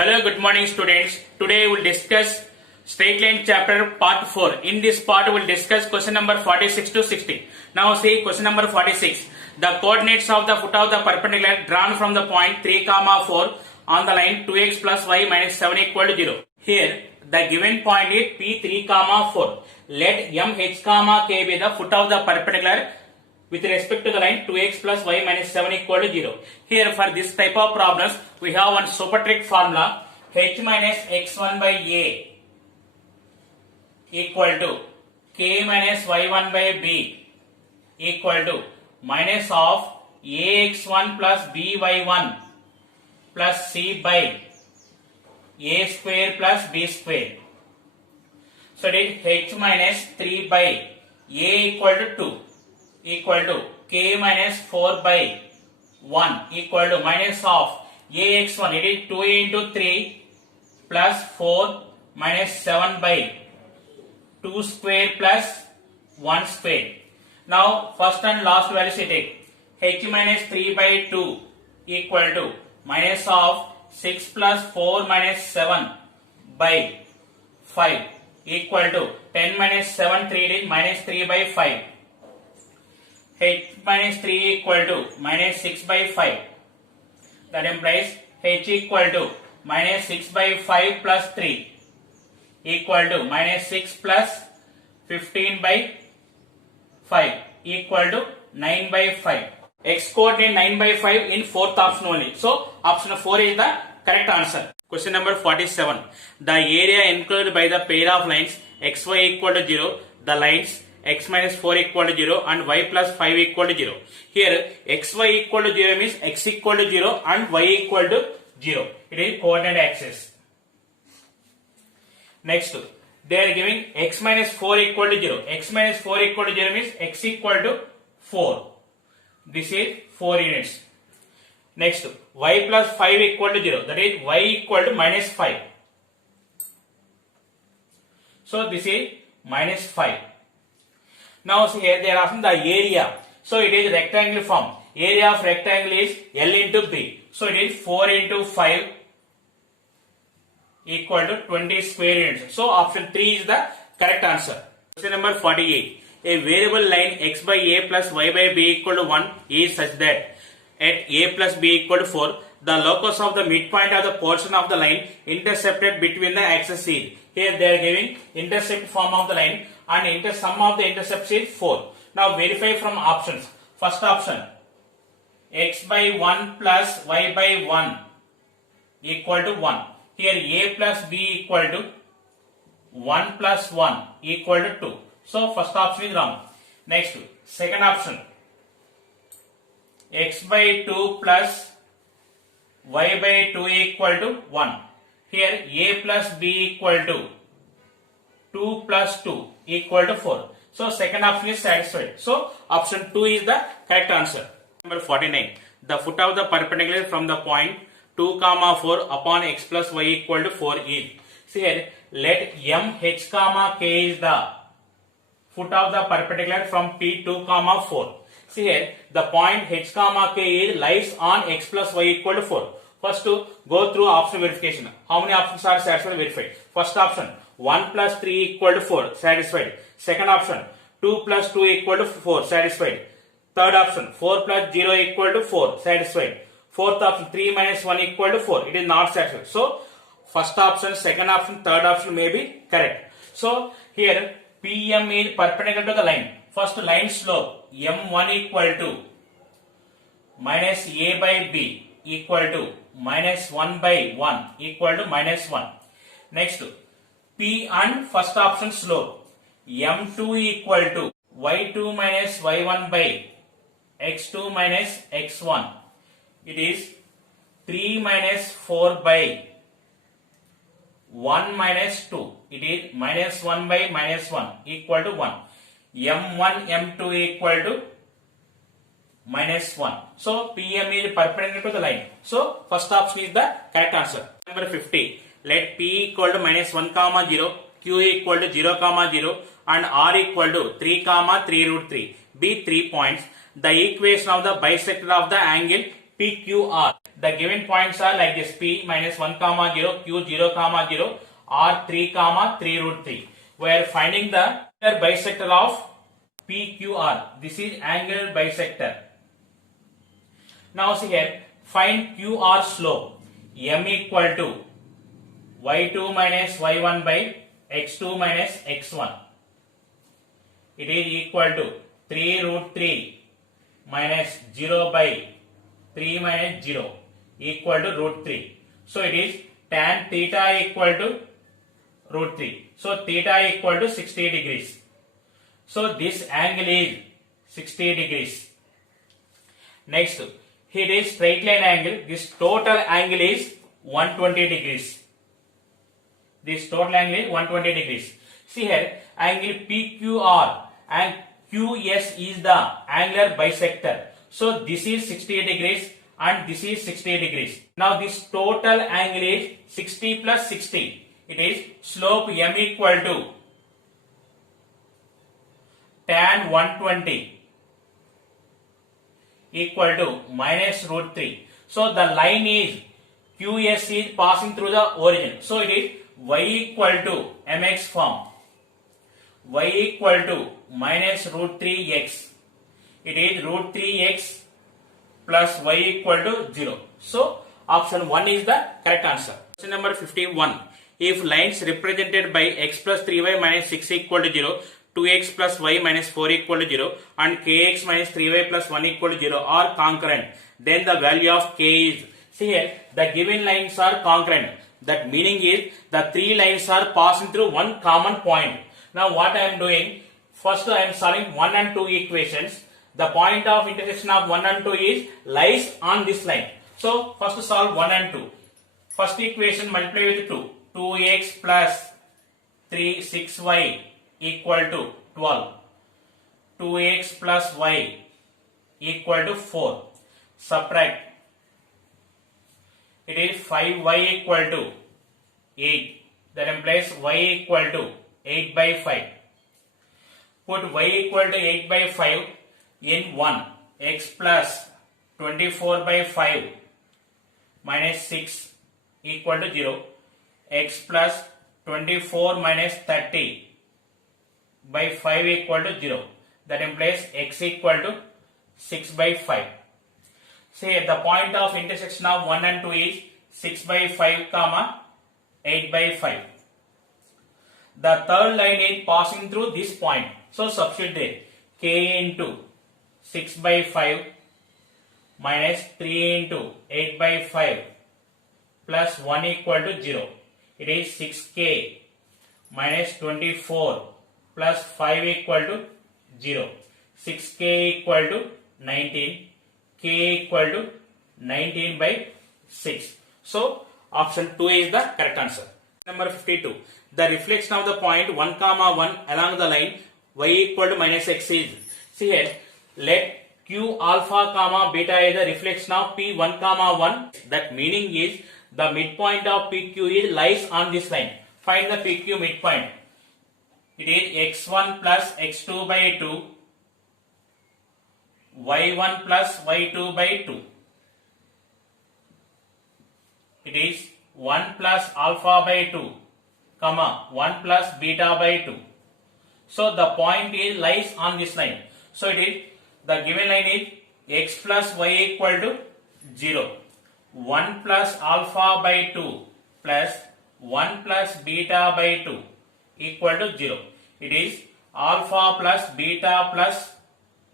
Hello, good morning students. Today we will discuss straight line chapter part 4. In this part we will discuss question number 46 to 60. Now see question number 46. The coordinates of the foot of the perpendicular drawn from the point 3, 4 on the line 2x plus y minus 7 equal to 0. Here the given point is P3, 4. Let M, H, K be the foot of the perpendicular with respect to the line 2x plus y minus 7 equal to 0. Here for this type of problems we have one super trick formula h minus x1 by a equal to k minus y1 by b equal to minus of ax1 plus by1 plus c by a square plus b square. So it is h minus 3 by a equal to 2 equal to k minus 4 by 1 equal to minus of ax1, it is 2 into 3 plus 4 minus 7 by 2 square plus 1 square. Now first and last values we take h minus 3 by 2 equal to minus of 6 plus 4 minus 7 by 5 equal to 10 minus 7, 3 it is minus 3 by 5. H minus 3 equal to minus 6 by 5. That implies h equal to minus 6 by 5 plus 3 equal to minus 6 plus 15 by 5 equal to 9 by 5. X coordinate 9 by 5 in fourth option only. So option 4 is the correct answer. Question number 47. The area enclosed by the pair of lines xy equal to 0, the lines x minus 4 equal to 0 and y plus 5 equal to 0. Here xy equal to 0 means x equal to 0 and y equal to 0. It is coordinate axis. Next, they are giving x minus 4 equal to 0. X minus 4 equal to 0 means x equal to 4. This is 4 units. Next, y plus 5 equal to 0. That is y equal to minus 5. So this is minus 5. Now see here they are asking the area. So it is rectangle form. Area of rectangle is L into B. So it is 4 into 5 equal to 20 square units. So option 3 is the correct answer. Question number 48. A variable line x by a plus y by b equal to 1 is such that at a plus b equal to 4, the locus of the midpoint of the portion of the line intercepted between the axes is. Here they are giving intercept form of the line and sum of the intercepts is 4. Now verify from options. First option, x by 1 plus y by 1 equal to 1. Here a plus b equal to 1 plus 1 equal to 2. So first option is wrong. Next, second option, x by 2 plus y by 2 equal to 1. Here a plus b equal to 2 plus 2 equal to 4. So second option is satisfied. So option 2 is the correct answer. Number 49. The foot of the perpendicular from the point 2, 4 upon x plus y equal to 4 is. See here, let M, H, K is the foot of the perpendicular from P2, 4. See here, the point H, K is lies on x plus y equal to 4. First to go through option verification. How many options are satisfied? Verified. First option, 1 plus 3 equal to 4, satisfied. Second option, 2 plus 2 equal to 4, satisfied. Third option, 4 plus 0 equal to 4, satisfied. Fourth option, 3 minus 1 equal to 4, it is not satisfied. So first option, second option, third option may be correct. So here PM is perpendicular to the line. First line slope M1 equal to minus A by B equal to minus 1 by 1 equal to minus 1. Next, P and first option slope M2 equal to Y2 minus Y1 by X2 minus X1. It is 3 minus 4 by 1 minus 2. It is minus 1 by minus 1 equal to 1. M1, M2 equal to minus 1. So PM is perpendicular to the line. So first option is the correct answer. Number 50. Let P equal to minus 1, 0, Q equal to 0, 0 and R equal to 3, 3 root 3 be 3 points. The equation of the bisector of the angle PQR. the given points are like this: P minus 1 comma 0, Q 0 comma 0, R 3 comma 3 root 3. We are finding the bisector of PQR. This is angular bisector. Now see here, find QR slope. M equal to y2 minus y1 by x2 minus x1. It is equal to 3 root 3 minus 0 by 3 minus 0 equal to root 3. So it is tan theta equal to root 3. So theta equal to 60 degrees. So this angle is 60 degrees. Next, here is straight line angle. This total angle is 120 degrees. This total angle is 120 degrees. See here, angle PQR and QS is the angular bisector. So this is 60 degrees and this is 60 degrees. Now this total angle is 60 plus 60. It is slope M equal to tan 120 equal to minus root 3. So the line is QS is passing through the origin. So it is y equal to mx form. Y equal to minus root 3x. It is root 3x plus y equal to 0. So option 1 is the correct answer. Question number 51. If lines represented by x plus 3y minus 6 equal to 0, 2x plus y minus 4 equal to 0 and kx minus 3y plus 1 equal to 0 are concurrent, then the value of k is. See here, the given lines are concurrent. That meaning is the three lines are passing through one common point. Now what I am doing, first I am solving 1 and 2 equations. The point of intersection of 1 and 2 is lies on this line. So first solve 1 and 2. First equation multiply with 2. 2x plus 6y equal to 12. 2x plus y equal to 4. Subtract. It is 5y equal to 8. That implies y equal to 8 by 5. Put y equal to 8 by 5 in 1. X plus 24 by 5 minus 6 equal to 0. X plus 24 minus 30 by 5 equal to 0. That implies x equal to 6 by 5. Say the point of intersection of 1 and 2 is 6 by 5 comma 8 by 5. The third line is passing through this point. So substitute there. K into 6 by 5 minus 3 into 8 by 5 plus 1 equal to 0. It is 6k minus 24 plus 5 equal to 0. 6k equal to 19. K equal to 19 by 6. So option 2 is the correct answer. Number 52. The reflection of the point 1 comma 1 along the line y equal to minus x is. See here, let q alpha comma beta is the reflection of p1 comma 1. That meaning is the midpoint of pq is lies on this line. Find the pq midpoint. It is x1 plus x2 by 2. y1 plus y2 by 2. It is 1 plus alpha by 2, comma 1 plus beta by 2. So the point is lies on this line. So it is the given line is x plus y equal to 0. 1 plus alpha by 2 plus 1 plus beta by 2 equal to 0. It is alpha plus beta plus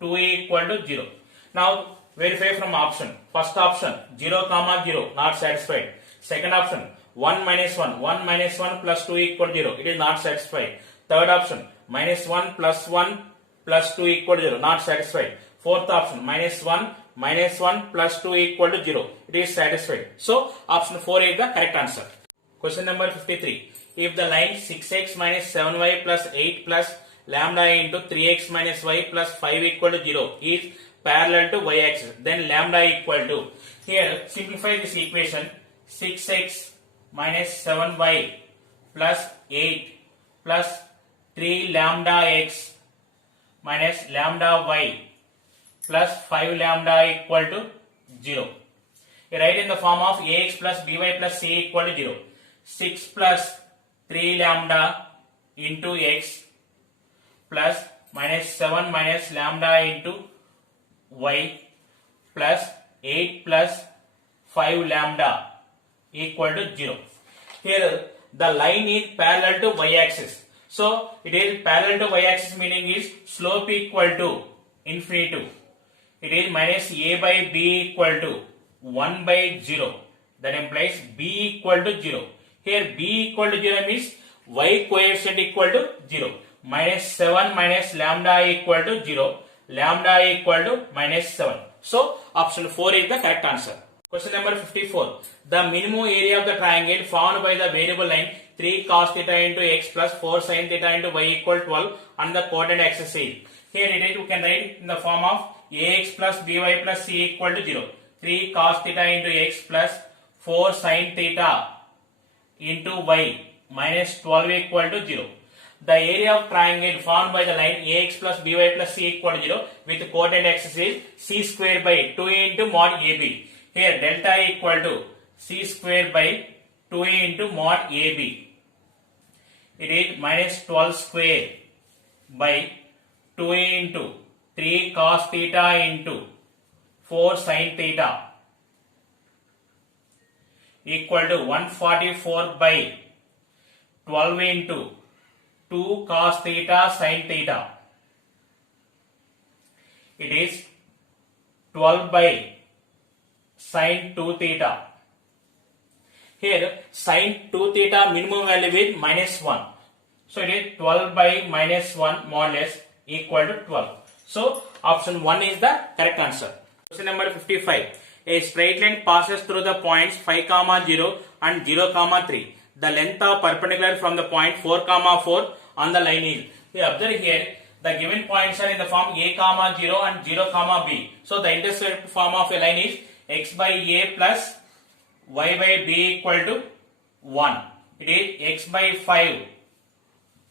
2 equal to 0. Now verify from option. First option 0 comma 0 not satisfied. Second option 1 minus 1. 1 minus 1 plus 2 equal to 0. It is not satisfied. Third option minus 1 plus 1 plus 2 equal to 0. Not satisfied. Fourth option minus 1 plus 2 equal to 0. It is satisfied. So option 4 is the correct answer. Question number 53. If the line 6x minus 7y plus 8 plus lambda into 3x minus y plus 5 equal to 0 is parallel to y axis, then lambda equal to, here simplify this equation, 6x minus 7y plus 8 plus 3 lambda x minus lambda y plus 5 lambda equal to 0. We write in the form of ax plus by plus c equal to 0. 6 plus 3 lambda into x plus minus 7 minus lambda into y plus 8 plus 5 lambda equal to 0. Here the line is parallel to y-axis. So it is parallel to y-axis, meaning is slope equal to infinity. It is minus a by b equal to 1 by 0. That implies b equal to 0. Here b equal to 0 means y coefficient equal to 0. Minus 7 minus lambda equal to 0. Lambda equal to minus 7. So option 4 is the correct answer. Question number 54. The minimum area of the triangle formed by the variable line 3 cos theta into x plus 4 sin theta into y equal 12 on the coordinate axis is. Here it is, you can write in the form of ax plus by plus c equal to 0. 3 cos theta into x plus 4 sin theta into y minus 12 equal to 0. The area of triangle formed by the line ax plus by plus c equal to 0 with coordinate axis is c square by 2 into mod ab. Here delta equal to c square by 2a into mod ab. It is minus 12 square by 2a into 3 cos theta into 4 sin theta equal to 144 by 12 into 2 cos theta sin theta. It is 12 by sin 2 theta. Here sin 2 theta minimum value is minus 1. So it is 12 by minus 1 more or less equal to 12. So option 1 is the correct answer. Question number 55. A straight line passes through the points 5, 0 and 0, 3. The length of perpendicular from the point 4, 4 on the line is. We observe here the given points are in the form a, 0 and 0, b. So the intercept form of a line is x by a plus y by b equal to 1. It is x by 5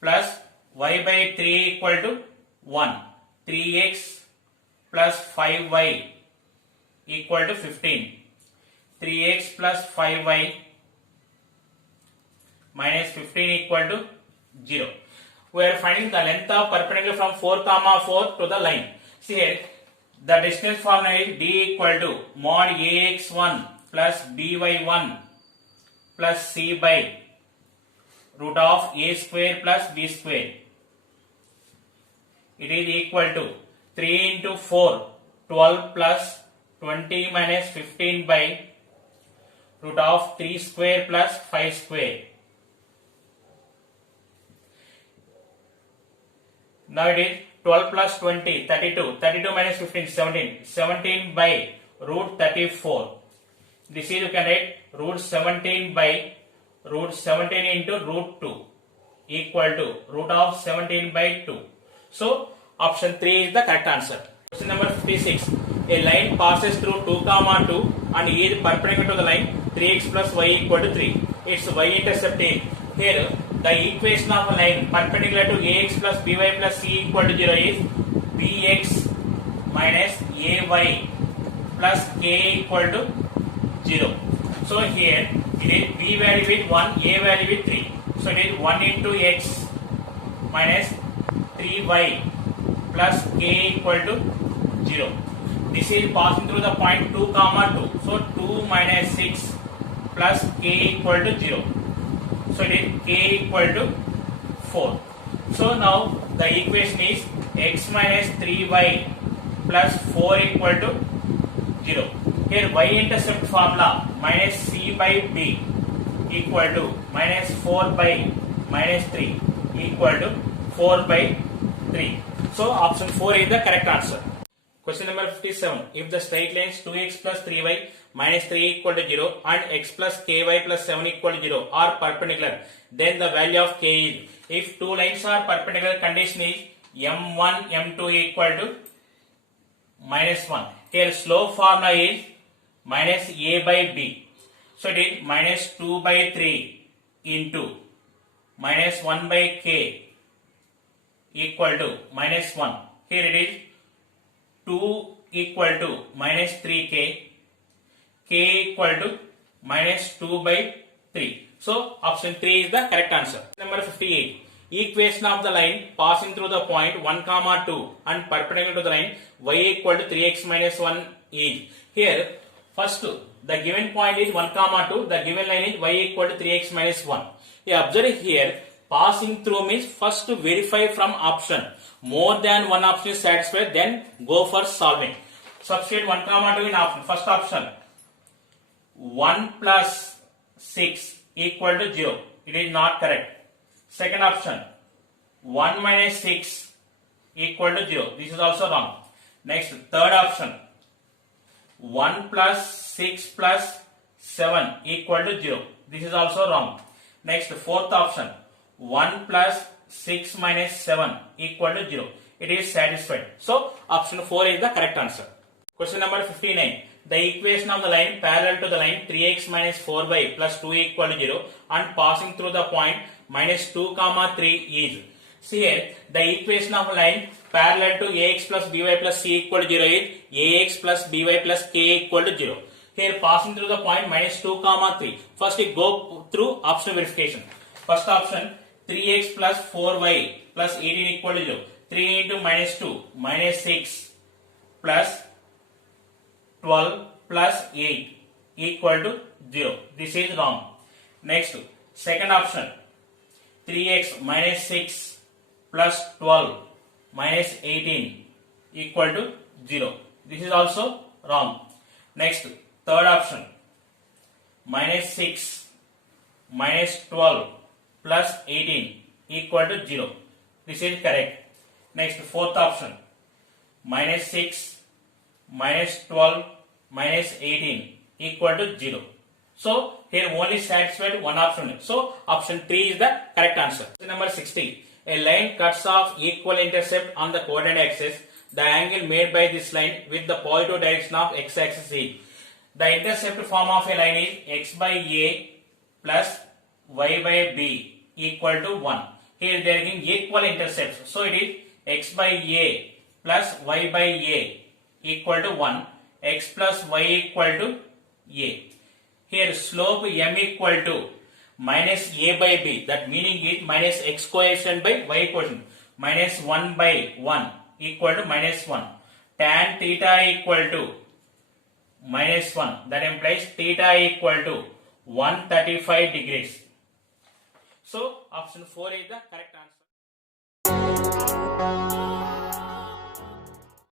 plus y by 3 equal to 1. 3x plus 5y equal to 15. 3x plus 5y minus 15 equal to 0. We are finding the length of perpendicular from 4, 4 to the line. See here, the distance formula is d equal to mod ax1 plus by1 plus c by root of a square plus b square. It is equal to 3 into 4, 12 plus 20 minus 15 by root of 3 square plus 5 square. Now it is 12 plus 20, 32. 32 minus 15, 17. 17 by root 34. This is, you can write root 17 by root 17 into root 2 equal to root of 17 by 2. So option 3 is the correct answer. Question number 56. A line passes through 2, 2 and is perpendicular to the line 3x plus y equal to 3. Its y-intercept is. Here the equation of a line perpendicular to ax plus by plus c equal to 0 is bx minus ay plus k equal to 0. So here it is b value with 1, a value with 3. So it is 1 into x minus 3y plus k equal to 0. This is passing through the point 2, 2. So 2 minus 6 plus k equal to 0. So it is k equal to 4. So now the equation is x minus 3y plus 4 equal to 0. Here y-intercept formula minus c by b equal to minus 4 by minus 3 equal to 4 by 3. So option 4 is the correct answer. Question number 57. If the straight lines 2x plus 3y minus 3 equal to 0 and x plus ky plus 7 equal to 0 are perpendicular, then the value of k is. If two lines are perpendicular, condition is m1, m2 equal to minus 1. Here slope formula is minus a by b. So it is minus 2 by 3 into minus 1 by k equal to minus 1. Here it is 2 equal to minus 3k, k equal to minus 2 by 3. So option 3 is the correct answer. Number 58. Equation of the line passing through the point 1 comma 2 and perpendicular to the line y equal to 3x minus 1 is. Here first the given point is 1 comma 2, the given line is y equal to 3x minus 1. Observe here, passing through means first to verify from option. More than one option is satisfied, then go for solving. Substitute 1 comma 2 in option. First option 1 plus 6 equal to 0. It is not correct. Second option 1 minus 6 equal to 0. This is also wrong. Next, third option 1 plus 6 plus 7 equal to 0. This is also wrong. Next, fourth option 1 plus 6 minus 7 equal to 0. It is satisfied. So option 4 is the correct answer. Question number 59. The equation of the line parallel to the line 3x minus 4y plus 2 equal to 0 and passing through the point minus 2 comma 3 is. See here, the equation of the line parallel to ax plus by plus c equal to 0 is ax plus by plus k equal to 0. Here passing through the point minus 2 comma 3. First we go through option verification. First option 3x plus 4y plus 18 equal to 0. 3 into minus 2 minus 6 plus 12 plus 8 equal to 0. This is wrong. Next, second option 3x minus 6 plus 12 minus 18 equal to 0. This is also wrong. Next, third option minus 6 minus 12 plus 18 equal to 0. This is correct. Next, fourth option minus 6 minus 12 minus 18 equal to 0. So here only satisfied one option. So option 3 is the correct answer. Number 60. A line cuts off equal intercept on the coordinate axis. The angle made by this line with the positive direction of x-axis is. The intercept form of a line is x by a plus y by b equal to 1. Here they are giving equal intercepts. So it is x by a plus y by a equal to 1. X plus y equal to a. Here slope m equal to minus a by b. That meaning is minus x coefficient by y coefficient. Minus 1 by 1 equal to minus 1. Tan theta equal to minus 1. That implies theta equal to 135 degrees. So option 4 is the correct answer.